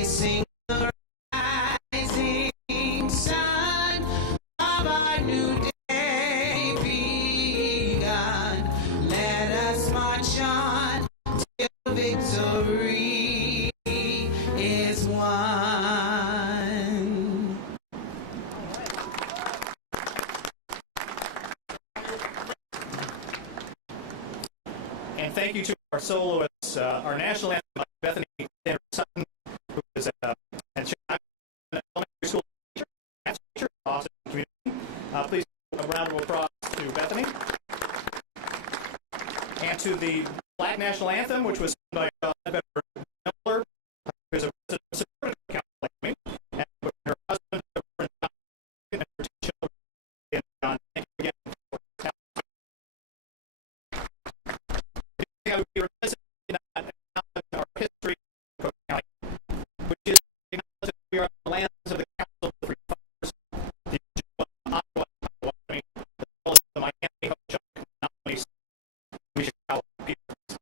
Sing the rising sun of our new day begun. Let us march on till victory is won. And thank you to our soloists, our national anthem, Bethany Sutton, who is a elementary school teacher, math teacher, Austin community. Please give a round of applause to Bethany. And to the Black National Anthem, which was sung by Miller, who is a resident of Suburban County, and her husband, and her two children. And thank you again for I would be remiss in not acknowledging our history of Cook County, which is acknowledged that we are on the lands of the Council of the Free Fathers, the Ottawa, Wyoming, as well as the Miami, Ho-Chunk, Menominee, and Chicago peoples.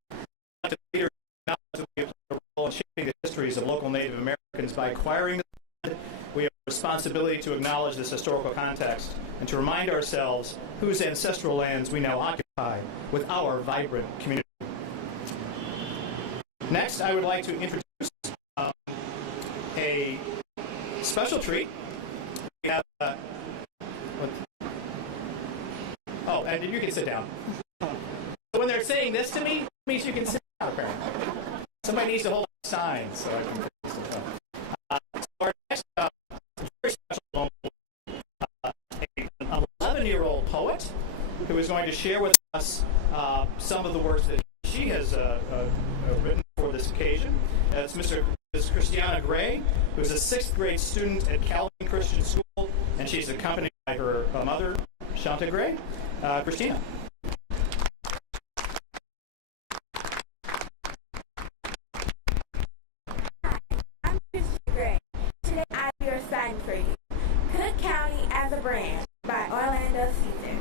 The leaders acknowledge that we have played a role in shaping the histories of local Native Americans by acquiring the land. We have a responsibility to acknowledge this historical context and to remind ourselves whose ancestral lands we now occupy with our vibrant community. Next, I would like to introduce a special treat. We have, oh, and you can sit down. So when they're saying this to me, it means you can sit down, apparently. Somebody needs to hold a sign so I can sit down. So our next very special moment, an 11-year-old poet who is going to share with us some of the works that she has written for this occasion. It's Ms. Christiana Gray, who's a 6th grade student at Calvin Christian School, and she's accompanied by her mother, Shanta Gray. Christina. Hi, I'm Christiana Gray. Today I will be reciting for you Cook County as a Brand by Orlando Caesar.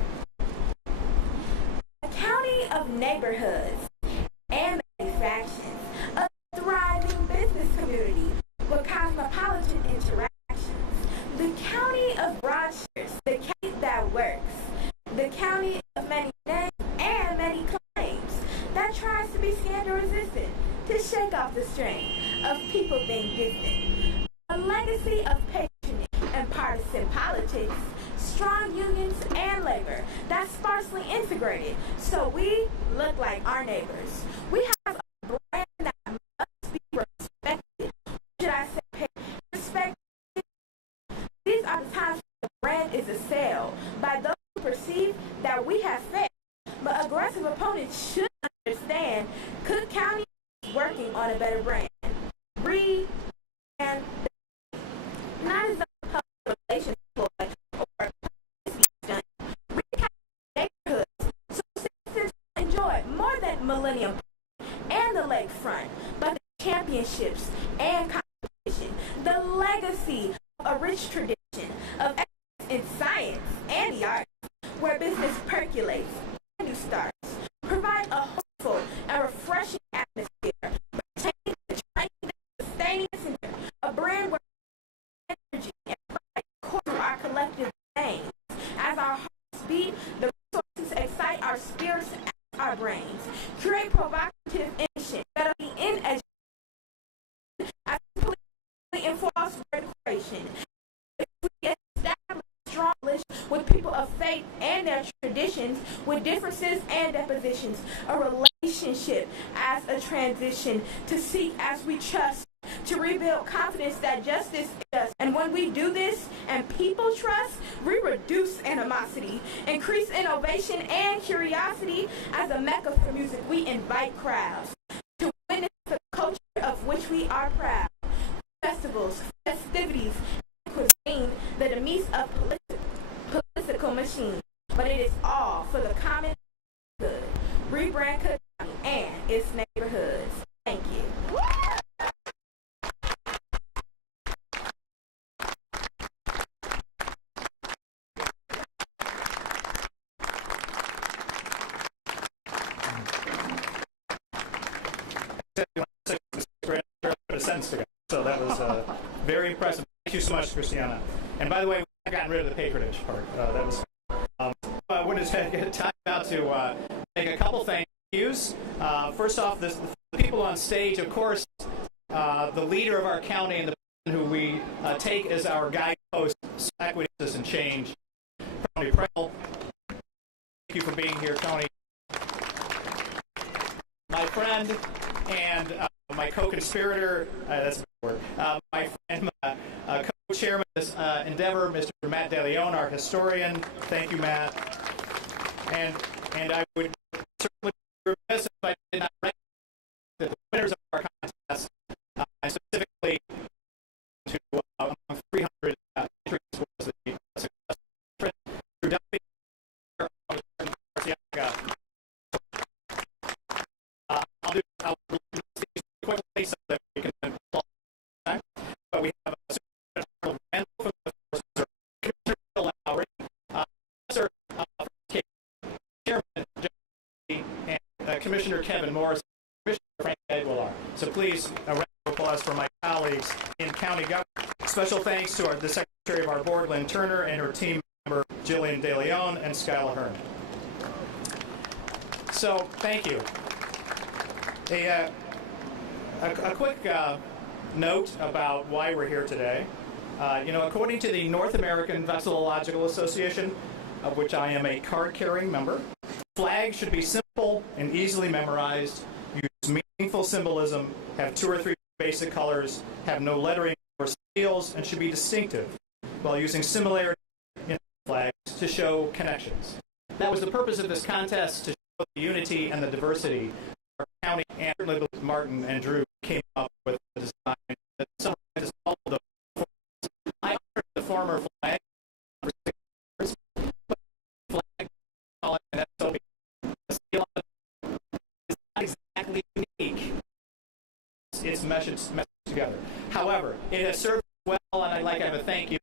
A county of neighborhoods and manufacturers, a thriving business community with cosmopolitan interactions, the county of brochures, the county that works, the county of many names and many claims that tries to be scandal resistant to shake off the strain of people being distant, a legacy of patronage and partisan politics, strong unions and labor that's sparsely integrated so we look like our neighbors. We have a brand that must be respected. Should I say respected? These are the times when the brand is assailed by those who perceive that we have failed. But aggressive opponents should understand Cook County is working on a better brand. Read and not as a public relations ploy or publicity stunt. Recap neighborhoods so citizens enjoy more than Millennium and the lakefront, but the championships and competition, the legacy of a rich tradition of excellence in science and the arts, where business percolates and new starts, provide a hopeful and refreshing atmosphere, pertaining to training and sustaining center, a brand where energy and pride core to our collective veins. As our hearts beat, the resources excite our spirits and our brains. Create provocative innovation that'll be in education as completely enforced word creation. If we establish strong relations with people of faith and their traditions, with differences and depositions, a relationship as a transition to seek as we trust, to rebuild confidence that justice is just. And when we do this and people trust, we reduce animosity, increase innovation and curiosity. As a mecca for music, we invite crowds to witness the culture of which we are proud. Festivals, festivities, and cuisine, the demise of political machine. But it is all for the common good. Rebrand Cook County and its neighborhoods. Thank you. A sentence together. So that was Very impressive. Thank you so much, Christiana. And by the way, we've gotten rid of the patronage part. That was. I wanted to take time out to make a couple thank yous. First off, the people on stage, of course, the leader of our county and the person who we take as our guidepost, equity, justice, and change, Tony Prell. Thank you for being here, Tony. My friend and my co-conspirator, that's a good word, my friend, co-chairman of this endeavor, Mr. Matt DeLeon, our historian. Thank you, Matt. And I would certainly be remiss if I did not recognize the winners of our contest, and specifically to among 300 entries was the success through Daley I'll quickly so that we can time. But we have a Superintendent from the first Commissioner Lowry, Professor Chairman and Commissioner Kevin Morris, Commissioner Frank Aguilar. So please, a round of applause for my colleagues in county government. Special thanks to the Secretary of our board, Lynn Turner, and her team member, Jillian DeLeon and Skyla Hearn. So, thank you. A quick note about why we're here today. According to the North American Vexillological Association, of which I am a card-carrying member, flags should be simple and easily memorized, use meaningful symbolism, have 2 or 3 basic colors, have no lettering or seals, and should be distinctive, while using similarity in flags to show connections. That was the purpose of this contest, to show the unity and the diversity. Our county and Martin and Drew came up with a design that summarizes all of the. I honored the former flag for 6 years, but the flag calling an SOB. The seal is not exactly unique. It's meshed together. However, it has served well, and I'd like to have a thank you,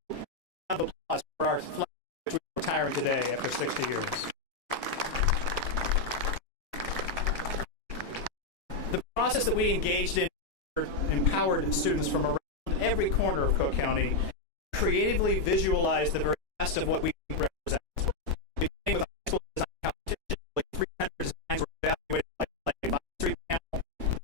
round of applause for our flag, which we're retiring today after 60 years. The process that we engaged in empowered students from around every corner of Cook County creatively visualize the very best of what we represent. We began with a high school design competition, like 300 designs were evaluated by an advisory panel.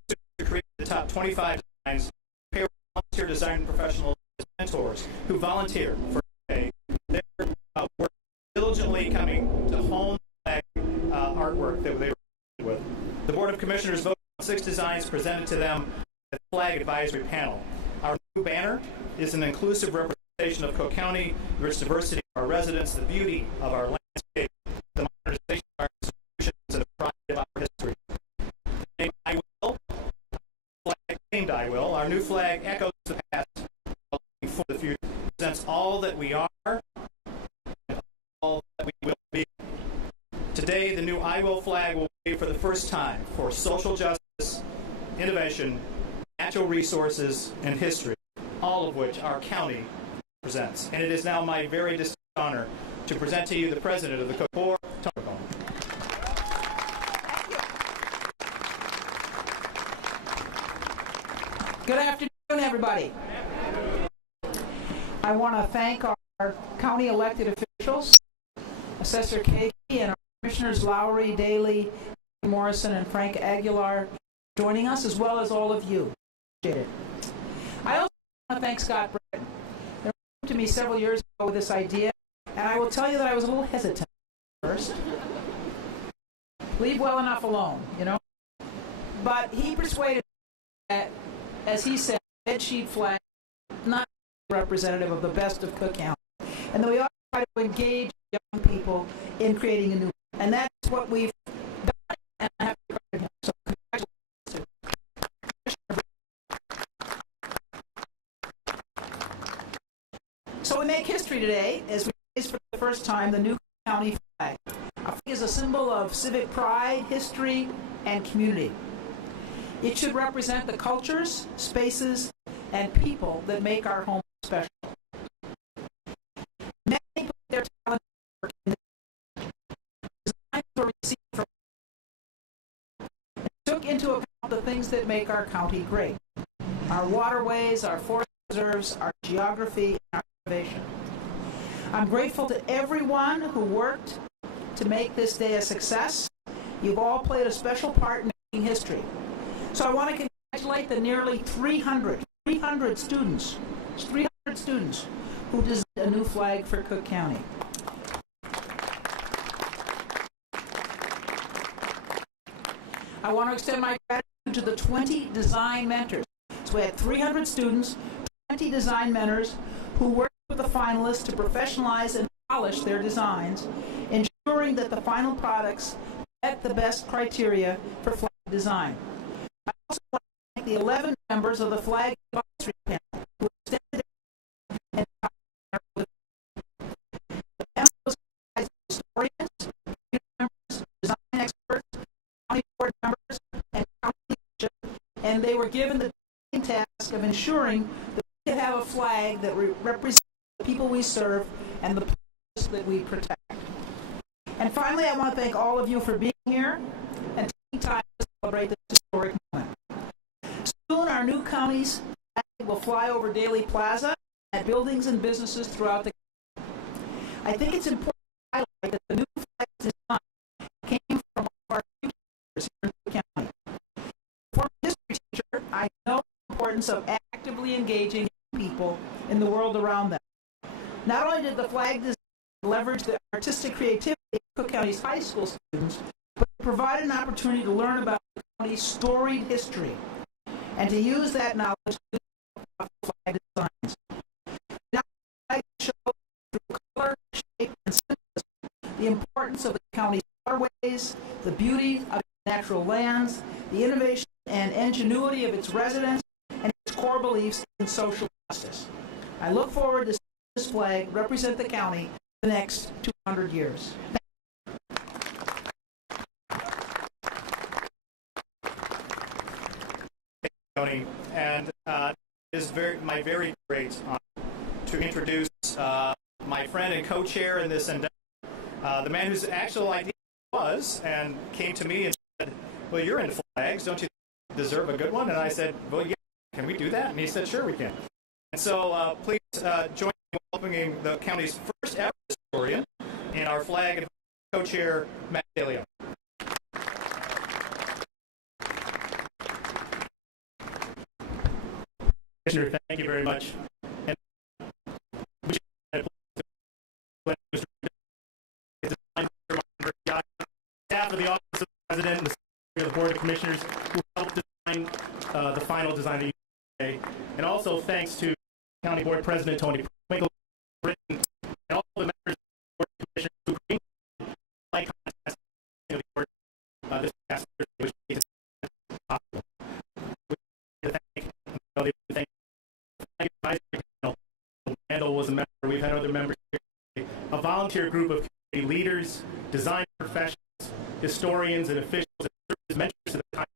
Students created the top 25 designs, paired with volunteer design professionals as mentors who volunteer for a day. They're working diligently coming to hone flag artwork that they were with. The Board of Commissioners voted 6 designs presented to them at the Flag Advisory Panel. Our new banner is an inclusive representation of Cook County, the rich diversity of our residents, the beauty of our landscape, the modernization of our institutions, and the pride of our history. The name I Will, flag named I Will, our new flag echoes the past, looking for the future, presents all that we are and all that we will be. Today, the new I Will flag will be for the first time for social justice, innovation, natural resources, and history, all of which our county presents. And it is now my very distinct honor to present to you the president of the Cook Board, Tony Prell. Good afternoon, everybody. I want to thank our county elected officials, Assessor Kaki, and our Commissioners Lowry, Daley, Morrison, and Frank Aguilar joining us, as well as all of you. Appreciate it. I also want to thank Scott Britton. They came to me several years ago with this idea, and I will tell you that I was a little hesitant at first. Leave well enough alone, you know. But he persuaded me that, as he said, bed sheet flag not representative of the best of Cook County, and that we ought to try to engage young people in creating a new. And that's what we've done, and I have to credit him. So congratulations to So we make history today as we raise for the first time the new county flag. Our flag is a symbol of civic pride, history, and community. It should represent the cultures, spaces, and people that make our home special. Many put their talent work in designs were received from and took into account the things that make our county great. Our waterways, our forests, preserves our geography and our innovation. I'm grateful to everyone who worked to make this day a success. You've all played a special part in making history. So I want to congratulate the nearly 300 students who designed a new flag for Cook County. I want to extend my gratitude to the 20 design mentors. So we had 300 students, 20 design mentors who worked with the finalists to professionalize and polish their designs, ensuring that the final products met the best criteria for flag design. I also want to thank the 11 members of the Flag Advisory Panel who extended their and with the panel was comprised of historians, members, design experts, county board members, and county leadership, and they were given the task of ensuring that we could have a flag that represents the people we serve and the places that we protect. And finally, I want to thank all of you for being here and taking time to celebrate this historic moment. Soon, our new county's flag will fly over Daley Plaza at buildings and businesses throughout the country. I think it's important to highlight that the new flag's design came from one of our teachers here in Cook County. For a history teacher, I know the importance of actively engaging people in the world around them. Not only did the flag design leverage the artistic creativity of Cook County's high school students, but it provided an opportunity to learn about the county's storied history and to use that knowledge to develop flag designs. Now, flags show through color, shape, and symbolism the importance of the county's waterways, the beauty of its natural lands, the innovation and ingenuity of its residents, and its core beliefs in social justice. I look forward to seeing this flag represent the county the next 200 years. Tony, and it is my very great honor to introduce my friend and co-chair in this endeavor, the man whose actual idea was and came to me and said, "Well, you're into flags, don't you deserve a good one?" And I said, "Well, yeah, can we do that?" And he said, "Sure, we can." And so please join me in welcoming the county's first ever historian and our flag co-chair, Matt Daley. Commissioner, thank you very much. And staff of the Office of the President and the Board of Commissioners who helped design the final design of the UK. And also thanks to County Board President Tony Winkle, and all the members of the Board of Commissioners who created like contest this past Thursday, which made it possible. Randall was a member. We've had other members here. A volunteer group of community leaders, design professionals, historians, and officials that serve as mentors to the country.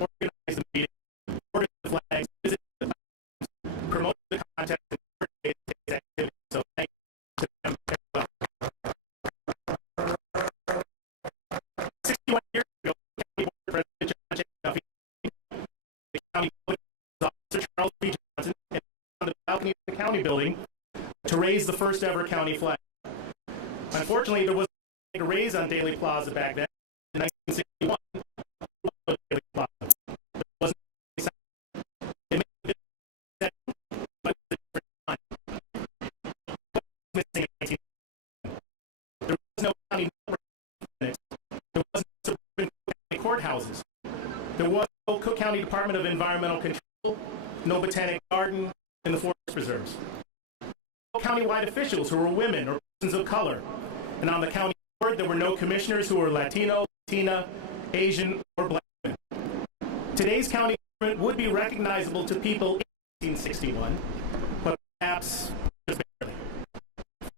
Organize the meeting, order the flags, visit the flags, promote the content, and coordinate today's activity. So thank you to them as well. 61 years ago, County Board President John J. Duffy, the County Police Officer Charles B. Johnson, and on the balcony of the county building to raise the first ever county flag. Unfortunately, there wasn't a flag to raise on Daley Plaza back then. In 1961, Daley Plaza. There wasn't a sign. It made a difference, but it was a different time. What was missing in 1961? There was no county number. There wasn't suburban county courthouses. There was no Cook County Department of Environmental Control, no botanic garden, and the forest preserves. No countywide officials who were women or persons of color. And on the county board, there were no commissioners who were Latino, Latina, Asian, or Black women. Today's county government would be recognizable to people in 1961, but perhaps just barely.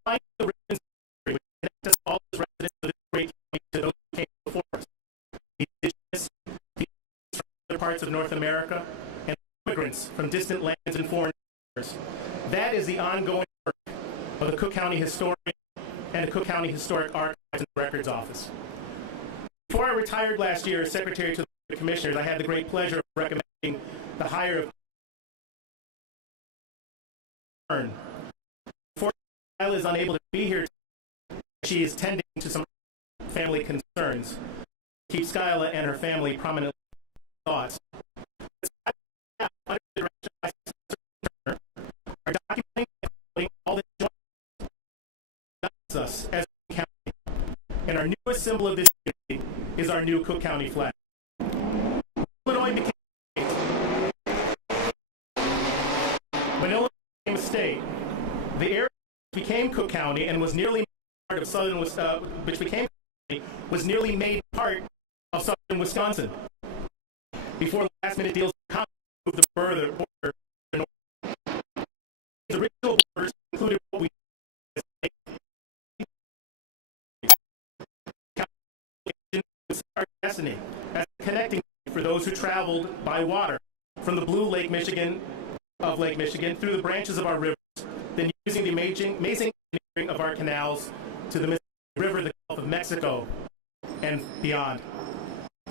Find the ribbons which connect us all as residents of this great county to those who came before us. The indigenous, people from other parts of North America, and immigrants from distant lands and foreign countries. That is the ongoing work of the Cook County historian, and the Cook County Historic Archives and Records Office. Before I retired last year as Secretary to the Commissioners, I had the great pleasure of recommending the hire of Unfortunately, Skyla is unable to be here today. She is tending to some family concerns. Keep Skyla and her family prominently in thoughts. Under the direction of my successor, are documenting and uploading all that joins us as Cook County. And our newest symbol of this unity is our new Cook County flag. Illinois became a state. When Illinois became a state, the area which became Cook County and was nearly part of southern which became was nearly made part of southern Wisconsin. Before last-minute deals moved the border to the north. The original borders included what we our destiny as a connecting for those who traveled by water from the blue Lake Michigan through the branches of our rivers, then using the amazing engineering of our canals to the Mississippi River, the Gulf of Mexico, and beyond.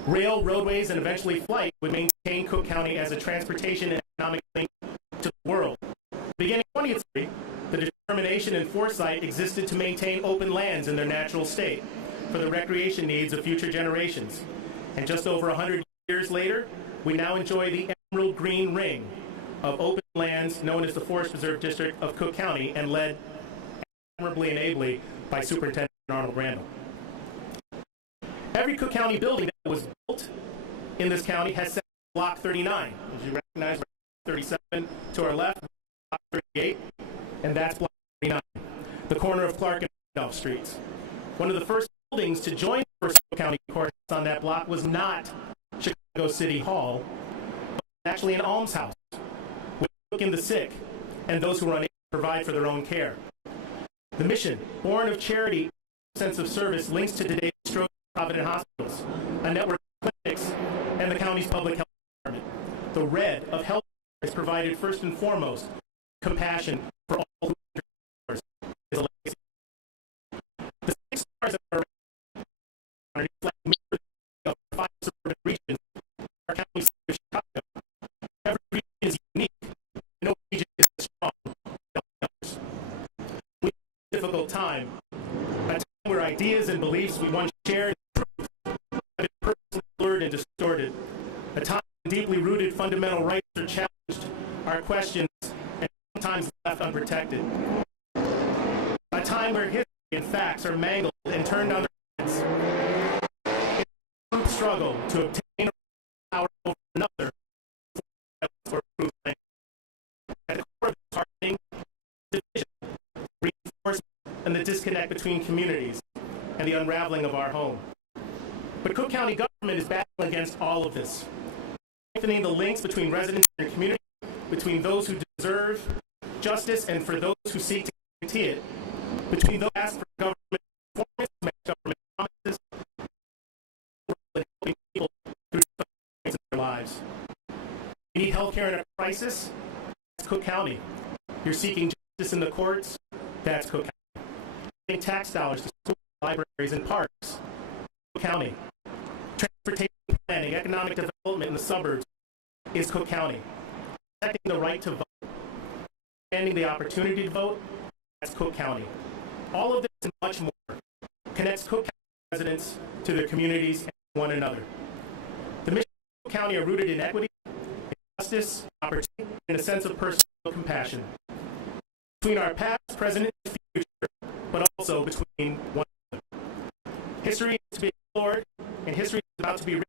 Rail, roadways, and eventually flight would maintain Cook County as a transportation and economic link to the world. Beginning in the 20th century, the determination and foresight existed to maintain open lands in their natural state for the recreation needs of future generations. And just over 100 years later, we now enjoy the emerald green ring of open lands known as the Forest Preserve District of Cook County, and led admirably and ably by Superintendent Arnold Randall. Every Cook County building that was built in this county has set Block 39. As you recognize, 37 to our left, Block 38, and that's Block 39, the corner of Clark and Randolph Streets. One of the first buildings to join the first Cook County courthouse on that block was not Chicago City Hall, but actually an almshouse, which took in the sick and those who were unable to provide for their own care. The mission, born of charity, sense of service, links to today's Stroke Provident Hospitals, a network of clinics, and the county's public health department. The red of health is provided first and foremost compassion for all who enter is a legacy. The 6 stars that are underneath flag mirrors of 5 suburban regions, our county of Chicago. Every region is unique, and no region is as strong as others. We have a difficult time, a time where ideas and beliefs we once shared have been personally blurred and distorted. A time when deeply rooted fundamental rights are challenged, are questioned, and sometimes left unprotected. A time where history and facts are mangled and turned on their heads. It's a struggle to obtain power over another for proof. At the core of this hardening, division, reinforcement, and the disconnect between communities, and the unraveling of our home. But Cook County government is battling against all of this, strengthening the links between residents and their community, between those who deserve justice and for those who seek to guarantee it, between those who ask for government performance, make government promises, and helping people through in their lives. You need health care in a crisis? That's Cook County. You're seeking justice in the courts? That's Cook County. Getting tax dollars to schools, libraries, and parks? Cook County. Transportation planning, economic development in the suburbs is Cook County. Protecting the right to vote, expanding the opportunity to vote, that's Cook County. All of this and much more connects Cook County residents to their communities and one another. The missions of Cook County are rooted in equity, in justice, opportunity, and a sense of personal compassion. Between our past, present, and future, but also between one another. History is to be explored, and history is about to be written,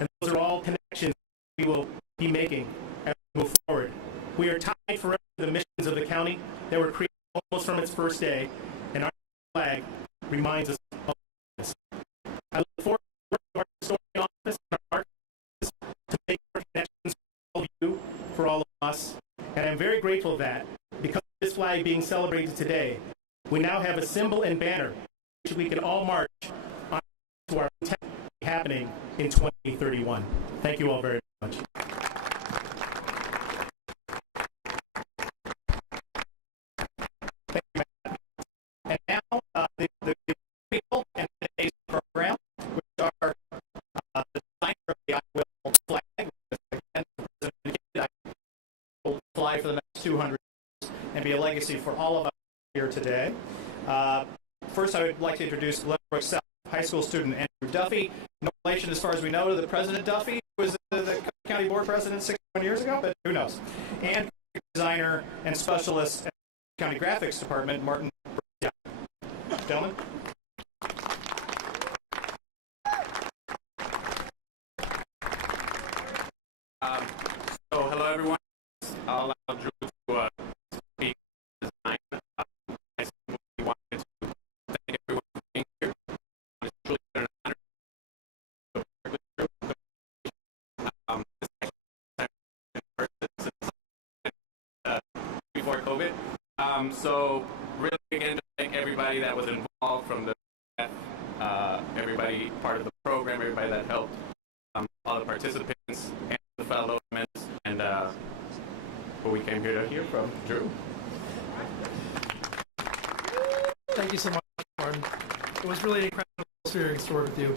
and those are all connections we will be making as we move forward. We are tied forever to the missions of the county that were created almost from its first day, and our flag reminds us of this. I look forward to the work of our historian office and our archives to make our connections for all of you, for all of us, and I'm very grateful that, because of this flag being celebrated today, we now have a symbol and banner which we can all march on to our intent happening in 2031. Thank you all very much. Thank you. And now, for all of us here today. First, I would like to introduce Glenbrook South High School student Andrew Duffy. No relation, as far as we know, to the President Duffy, who was the county board president 61 years ago, but who knows. And designer and specialist at the county graphics department, Martin. Gentlemen. So hello everyone. I'll allow Drew to speak design. I simply wanted to thank everyone for being here. It's truly been an honor to work with Drew. This is actually my first since before COVID. So really again to thank everybody that was involved from the staff, everybody part of the program, everybody that helped, all the participants and the fellow members, and what we came here to hear from. Drew. Thank you so much, Martin. It was really an incredible experience to work with you.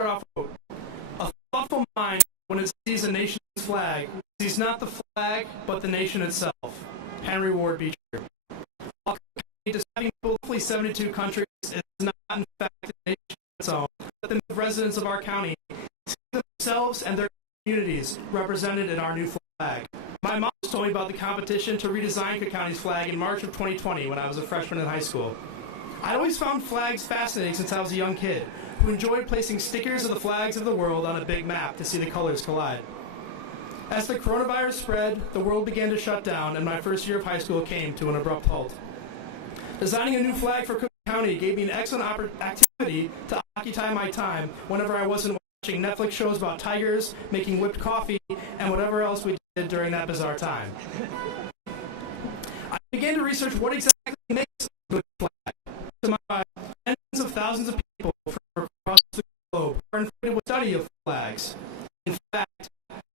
Start off with a thoughtful mind, when it sees a nation's flag, sees not the flag, but the nation itself. Henry Ward Beecher. While describing roughly 72 countries, it is not in fact a nation of its own, but the residents of our county see themselves and their communities represented in our new flag. My mom told me about the competition to redesign Cook County's flag in March of 2020 when I was a freshman in high school. I'd always found flags fascinating since I was a young kid, who enjoyed placing stickers of the flags of the world on a big map to see the colors collide. As the coronavirus spread, the world began to shut down, and my first year of high school came to an abrupt halt. Designing a new flag for Cook County gave me an excellent activity to occupy my time whenever I wasn't watching Netflix shows about tigers, making whipped coffee, and whatever else we did during that bizarre time. I began to research what exactly makes a good flag. To my tens of thousands of people from across the globe are inflated with study of flags. In fact,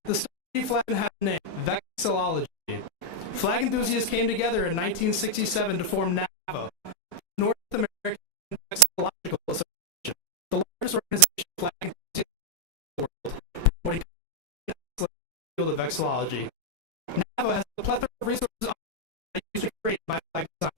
the study of flag had a name, vexillology. Flag enthusiasts came together in 1967 to form NAVA, North American Vexillological Association, the largest organization of flag enthusiasts in the world, promoting the field of vexillology. NAVA has a plethora of resources that used to create my flag design.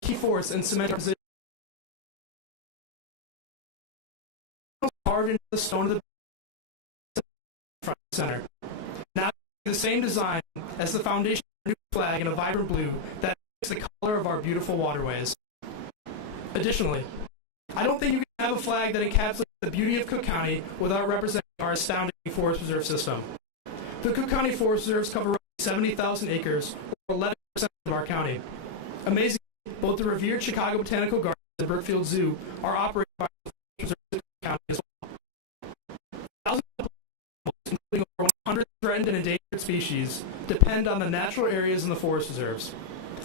Key force and cement position carved into the stone of the front center. Now the same design as the foundation of our new flag in a vibrant blue that makes the color of our beautiful waterways. Additionally, I don't think you can have a flag that encapsulates the beauty of Cook County without representing our astounding forest reserve system. The Cook County Forest Reserves cover roughly 70,000 acres, or 11% of our county. Amazingly, both the revered Chicago Botanical Gardens and Brookfield Zoo are operated by the Forest Reserve of Cook County as well. Thousands of animals, including over 100 threatened and endangered species, depend on the natural areas in the forest reserves.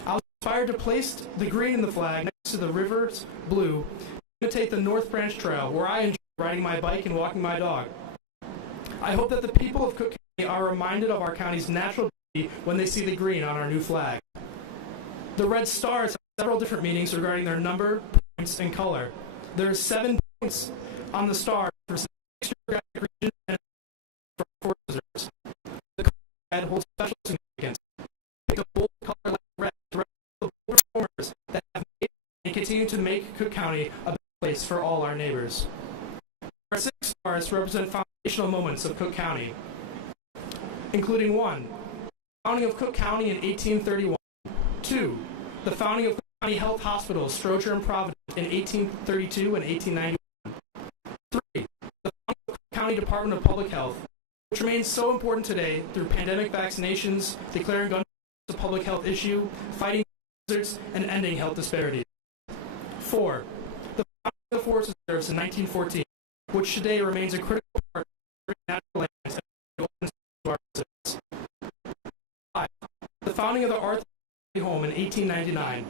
I was inspired to place the green in the flag next to the river's blue to imitate the North Branch Trail, where I enjoy riding my bike and walking my dog. I hope that the people of Cook County are reminded of our county's natural beauty when they see the green on our new flag. The red stars have several different meanings regarding their number, points, and color. There are 7 points on the star for 6 geographic regions and for forest reserves. The color red holds special significance. Pick a bold color like red to represent the bold reformers that have made and continue to make Cook County a better place for all our neighbors. There are 6 stars to represent foundational moments of Cook County, including 1, the founding of Cook County in 1831. 2, the founding of Cook County Health Hospital, Stroger and Providence in 1832 and 1891. 3, the founding of Cook County Department of Public Health, which remains so important today through pandemic vaccinations, declaring gun violence a public health issue, fighting hazards, and ending health disparities. 4, the founding of the Forest Reserves in 1914, which today remains a critical part of natural lands and opens to our citizens. 5. The founding of the Arthur Home in 1899,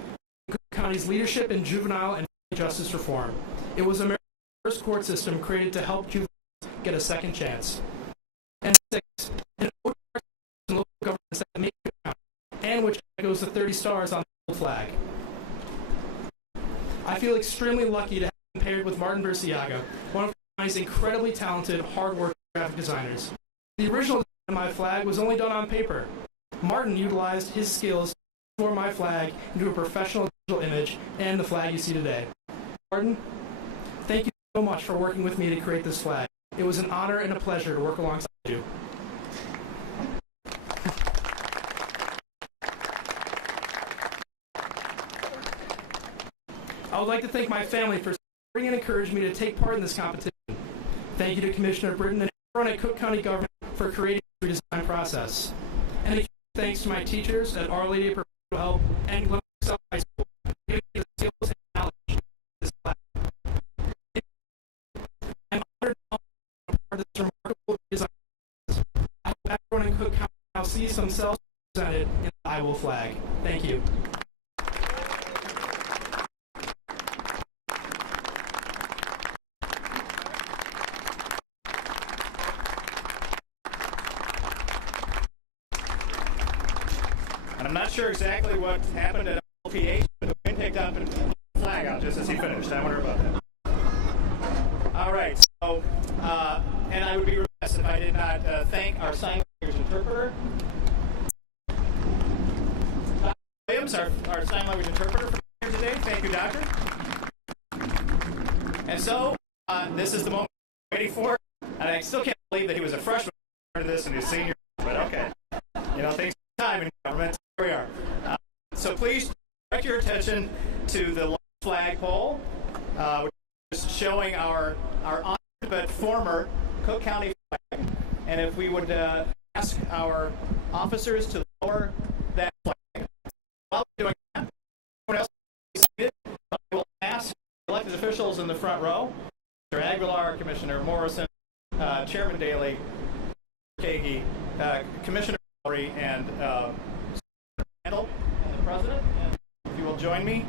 Cook County's leadership in juvenile and justice reform. It was America's first court system created to help juveniles get a second chance. And 6. An local governments that make it count, and which goes to 30 stars on the flag. I feel extremely lucky to have been paired with Martin Burciaga, one of County's incredibly talented, hard-working graphic designers. The original design of my flag was only done on paper. Martin utilized his skills to transform my flag into a professional digital image and the flag you see today. Martin, thank you so much for working with me to create this flag. It was an honor and a pleasure to work alongside you. I would like to thank my family for supporting and encouraging me to take part in this competition. Thank you to Commissioner Britton and everyone at Cook County Government for creating the design process. And a huge thanks to my teachers at Our Lady of Perpetual Help and Glen South High School for giving me the skills and knowledge of this flag. I'm honored to be part of this remarkable design process. I hope everyone in Cook County now sees themselves represented in the I Will flag. Thank you. I'm not sure exactly what happened at LPH, but the wind picked up and pulled the flag out just as he finished. I wonder about that. All right, so, and I would be remiss if I did not thank our sign language interpreter. Dr. Williams, our sign language interpreter for here today. Thank you, Doctor. And so, this is the moment we're waiting for, and I still can't believe that he was a freshman to this and he's a senior, but okay. You know, things take time in government. Here we are. So please direct your attention to the flagpole, which is showing our honored but former Cook County flag. And if we would ask our officers to lower that flag. While we're doing that, everyone else is seated. I will ask elected officials in the front row, Mr. Aguilar, Commissioner Morrison, Chairman Daley, Kagi, Commissioner Lowry, and and the President, and if you will join me